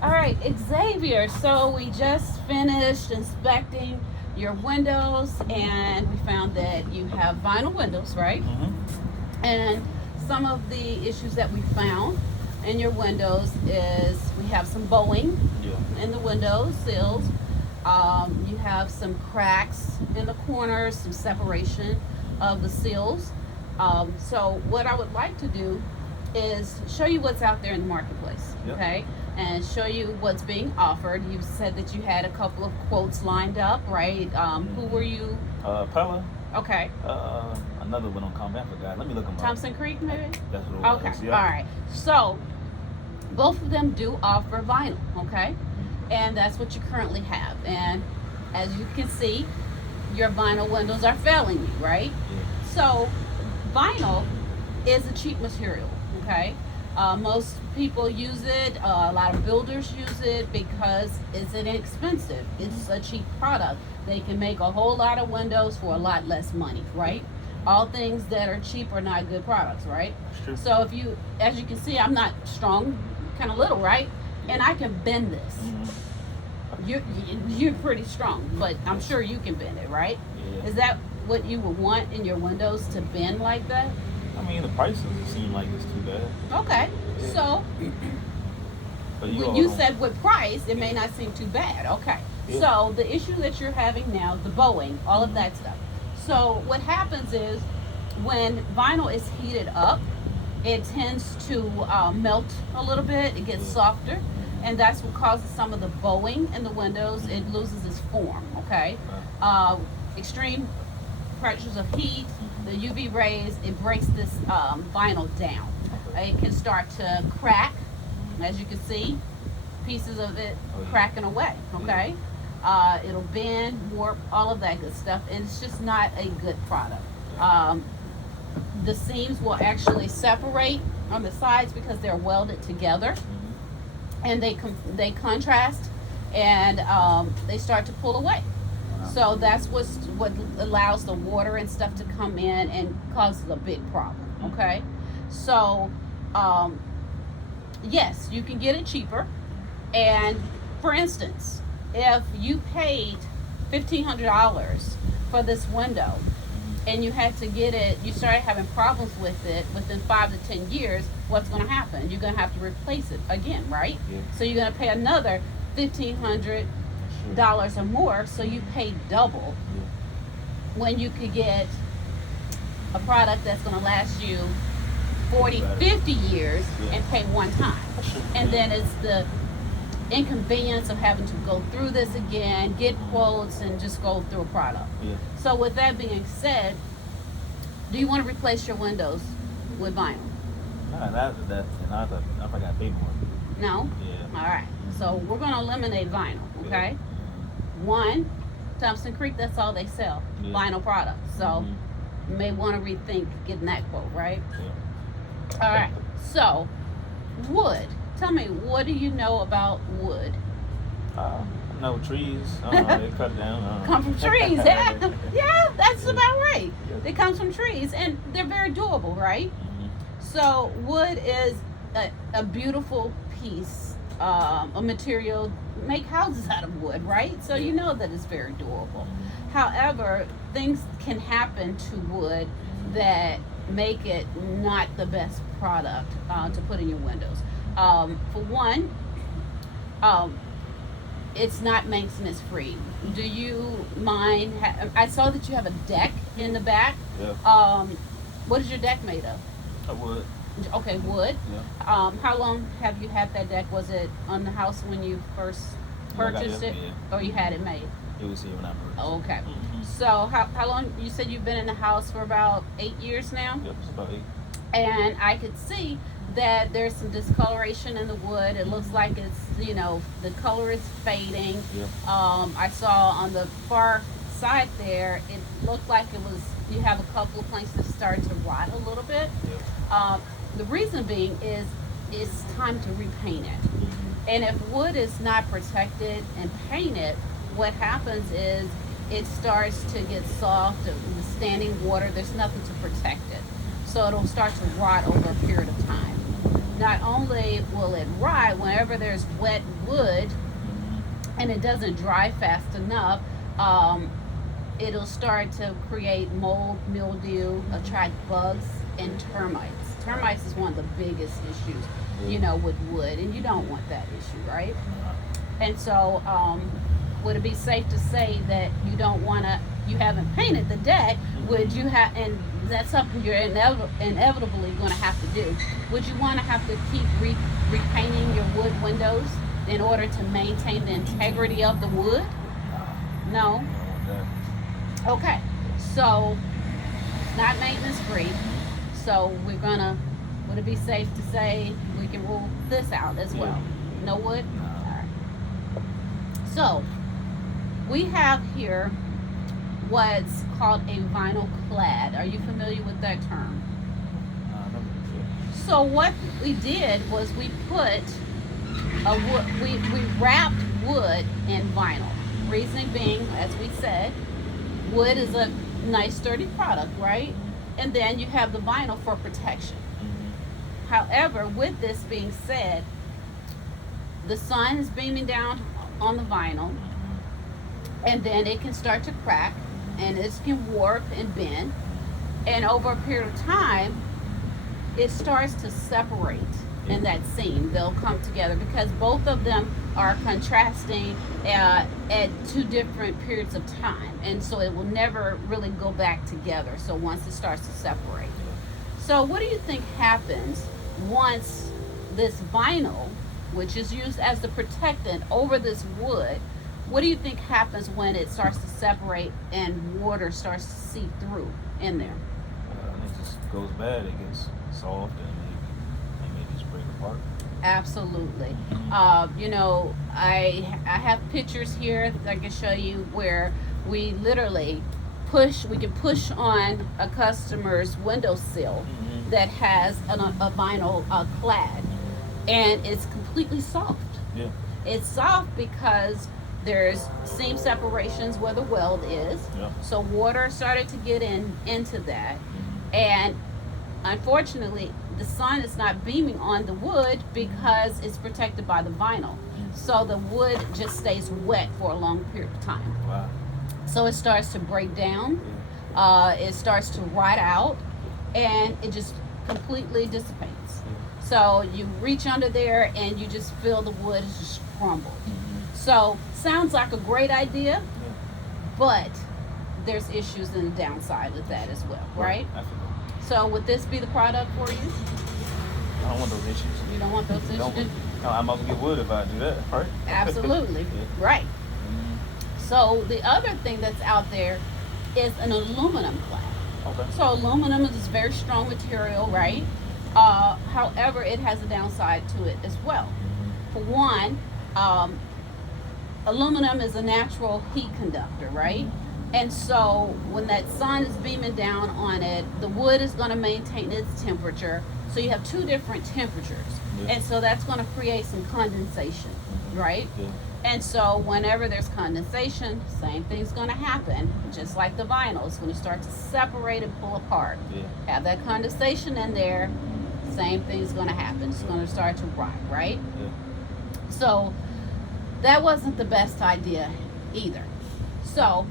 All right, Xavier. So we just finished inspecting your windows, and we found that you have vinyl windows, right? Mm-hmm. And some of the issues that we found in your windows is we have some bowing Yeah. in the window sills. You have some cracks in the corners, some separation of the sills. So what I would like to do is show you what's out there in the marketplace, Yep. okay? And show you what's being offered. You said that you had a couple of quotes lined up, right? Who were you? Pella. Okay. Another one on comment. I forgot. Let me look them up. Thompson Creek, maybe? That's what it Okay. was. All Yeah. right. So both of them do offer vinyl, okay? And that's what you currently have. And as you can see, your vinyl windows are failing you, right? Yeah. So vinyl is a cheap material, okay? Most people use it, a lot of builders use it because it's inexpensive. It's a cheap product. They can make a whole lot of windows for a lot less money, right? All things that are cheap are not good products, right? That's true. So if you, as you can see, I'm not strong, kind of little, right? And I can bend this. You're pretty strong, but I'm sure you can bend it, right? Yeah. Is that what you would want in your windows, to bend like that? I mean, the prices seem like it's too bad. Okay, Yeah. so But when all you don't- said with price, it may not seem too bad. Okay, Yeah. so the issue that you're having now, the bowing, all of that stuff. So what happens is when vinyl is heated up, it tends to melt a little bit. It gets softer, and that's what causes some of the bowing in the windows. It loses its form. Okay, extreme pressures of heat, the UV rays, it breaks this vinyl down. Okay. It can start to crack, as you can see, pieces of it Oh, yeah. cracking away. Okay, it'll bend, warp, all of that good stuff, and it's just not a good product. The seams will actually separate on the sides because they're welded together, and they contrast, and they start to pull away. So that's what allows the water and stuff to come in and causes a big problem. Okay, so yes, you can get it cheaper. And for instance, if you paid $1,500 for this window, and you had to get it, you started having problems with it within 5 to 10 years, what's going to happen? You're going to have to replace it again, right? Yeah. So you're going to pay another $1,500 or more, so you pay double when you could get a product that's going to last you 40, 50 years and pay one time. And then it's the inconvenience of having to go through this again, get quotes, and just go through a product. Yeah. So with that being said, do you want to replace your windows with vinyl? Nah, that and I thought I got big one. No? Yeah. All right. So we're going to eliminate vinyl, okay? Yeah. One, Thompson Creek, that's all they sell, Yeah. vinyl products. So you may want to rethink getting that quote, right? Yeah. All right. So wood. Tell me, what do you know about wood? No trees. I don't know, they cut down. Come from trees, yeah. Yeah, that's about right. Yeah. It comes from trees, and they're very durable, right? So wood is a beautiful piece, a material. Make houses out of wood, right? So you know that it's very durable. However, things can happen to wood that make it not the best product to put in your windows. For one, it's not maintenance free. Do you mind? I saw that you have a deck in the back. Yeah. What is your deck made of? I would. Okay, wood. Yeah. How long have you had that deck? Was it on the house when you first purchased it, or you had it made? It was here when I purchased. Okay. Mhm. So how long? You said you've been in the house for about 8 years now, Yep, it's about 8. and I could see that there's some discoloration in the wood. It looks like it's, the color is fading. Yep. I saw on the far side there, it looked like you have a couple of places started to rot a little bit. Yep. The reason being is it's time to repaint it. And if wood is not protected and painted, what happens is it starts to get soft, the standing water, there's nothing to protect it. So it'll start to rot over a period of time. not only will it rot whenever there's wet wood Mm-hmm. and it doesn't dry fast enough, it'll start to create mold, mildew, attract bugs and termites. Termites is one of the biggest issues, you know, with wood, and you don't want that issue, right? And so, would it be safe to say that you don't want to, you haven't painted the deck, would you have, and that's something you're inevitably going to have to do, would you want to have to keep repainting your wood windows in order to maintain the integrity of the wood? No? Okay, so it's not maintenance free. So we're gonna, would it be safe to say we can rule this out as well? No wood? Alright. So we have here what's called a vinyl clad. Are you familiar with that term? So what we did was we put we wrapped wood in vinyl. Reasoning being, as we said, wood is a nice sturdy product, right? And then you have the vinyl for protection. However, with this being said, the sun is beaming down on the vinyl, and then it can start to crack, and it can warp and bend, and over a period of time, it starts to separate in that seam. They'll come together because both of them are contrasting at two different periods of time, and so it will never really go back together. So once it starts to separate, so what do you think happens once this vinyl, which is used as the protectant over this wood, what do you think happens when it starts to separate and water starts to seep through in there? It just goes bad. It gets soft and they may just break apart. Absolutely. You know, I have pictures here that I can show you where we literally we can push on a customer's windowsill that has a vinyl clad, and it's completely soft. Yeah. It's soft because there's seam separations where the weld is. Yeah. So water started to get into that, and unfortunately the sun is not beaming on the wood because it's protected by the vinyl. So the wood just stays wet for a long period of time. Wow. So it starts to break down, it starts to rot out, and it just completely dissipates. So you reach under there and you just feel the wood is just crumbled. So sounds like a great idea, but there's issues and downside with that as well, right? I feel it. So would this be the product for you? I don't want those issues. You don't want those issues? No, I might get wood if I do that, right? Absolutely. Yeah. Right. So the other thing that's out there is an aluminum clad. Okay. So aluminum is a very strong material, right? However, it has a downside to it as well. For one, aluminum is a natural heat conductor, right? And so when that sun is beaming down on it, the wood is going to maintain its temperature. So you have two different temperatures. Yeah. And so that's going to create some condensation, right? Yeah. And so whenever there's condensation, same thing's going to happen. Just like the vinyl, it's going to start to separate and pull apart. Yeah. Have that condensation in there, same thing's going to happen. It's going to start to rot, right? Yeah. So that wasn't the best idea either. So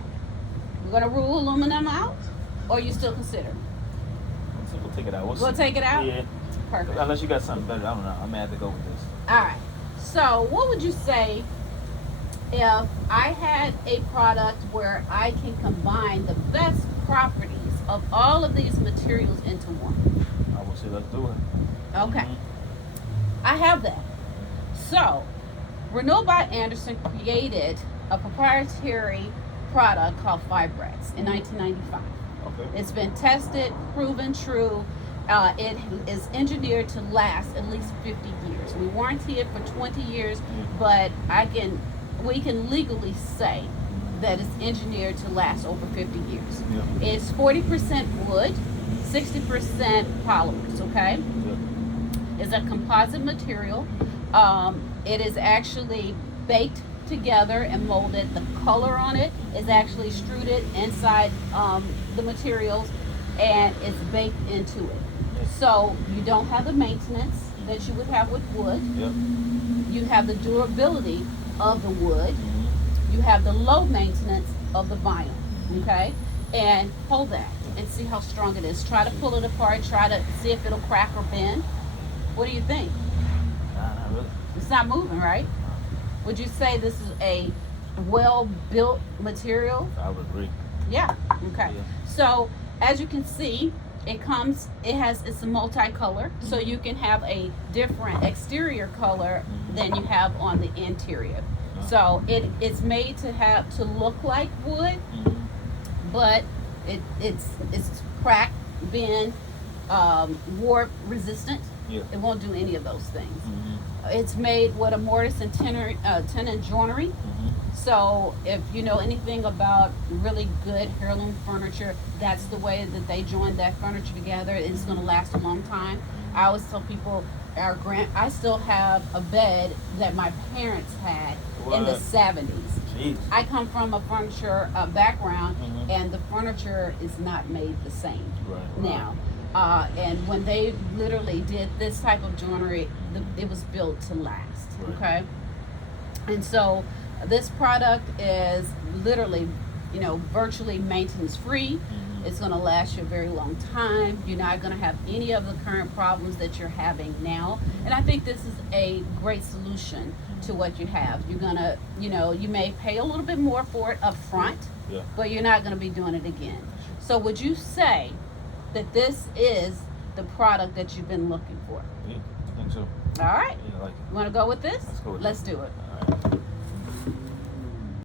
we're going to rule aluminum out, or you still consider? So we'll take it out. We'll take it out? Yeah. Perfect. Unless you got something better, I don't know. I may have to go with this. All right. So what would you say if I had a product where I can combine the best properties of all of these materials into one? I would say let's do it. Okay. I have that. So Renault by Anderson created a proprietary product called Fibrex in 1995. Okay. It's been tested, proven true. It is engineered to last at least 50 years. We warranty it for 20 years, but we can legally say that it's engineered to last over 50 years. Yeah. It's 40% wood, 60% polymers, okay? Yeah. It's a composite material. It is actually baked together and molded. The color on it is actually extruded inside the materials, and it's baked into it. So you don't have the maintenance. that you would have with wood. Yep. You have the durability of the wood. Mm-hmm. You have the low maintenance of the vinyl. Okay? And hold that and see how strong it is. Try to pull it apart. Try to see if it'll crack or bend. What do you think? Nah, not really. It's not moving, right? Would you say this is a well-built material? I would agree. Yeah. Okay. Yeah. So as you can see, it's a multicolor, so you can have a different exterior color than you have on the interior. So it's made to look like wood, Mm-hmm. but it's crack, bend, warp resistant. Yeah. It won't do any of those things. Mm-hmm. It's made with a mortise and tenon joinery. Mm-hmm. So if you know anything about really good heirloom furniture, that's the way that they joined that furniture together. It's going to last a long time. I always tell people, I still have a bed that my parents had in the What? 70s. Jeez. I come from a furniture background, Mhm. and the furniture is not made the same Right. now. And when they literally did this type of joinery, it was built to last. Right. Okay, and so this product is literally, virtually maintenance free. Mhm. It's going to last you a very long time. You're not going to have any of the current problems that you're having now. And I think this is a great solution to what you have. You're going to, you may pay a little bit more for it up front, Yeah. but you're not going to be doing it again. So would you say that this is the product that you've been looking for? Yeah, I think so. All right. Yeah, I like it. You want to go with this? Let's go with Let's it. do it. All right.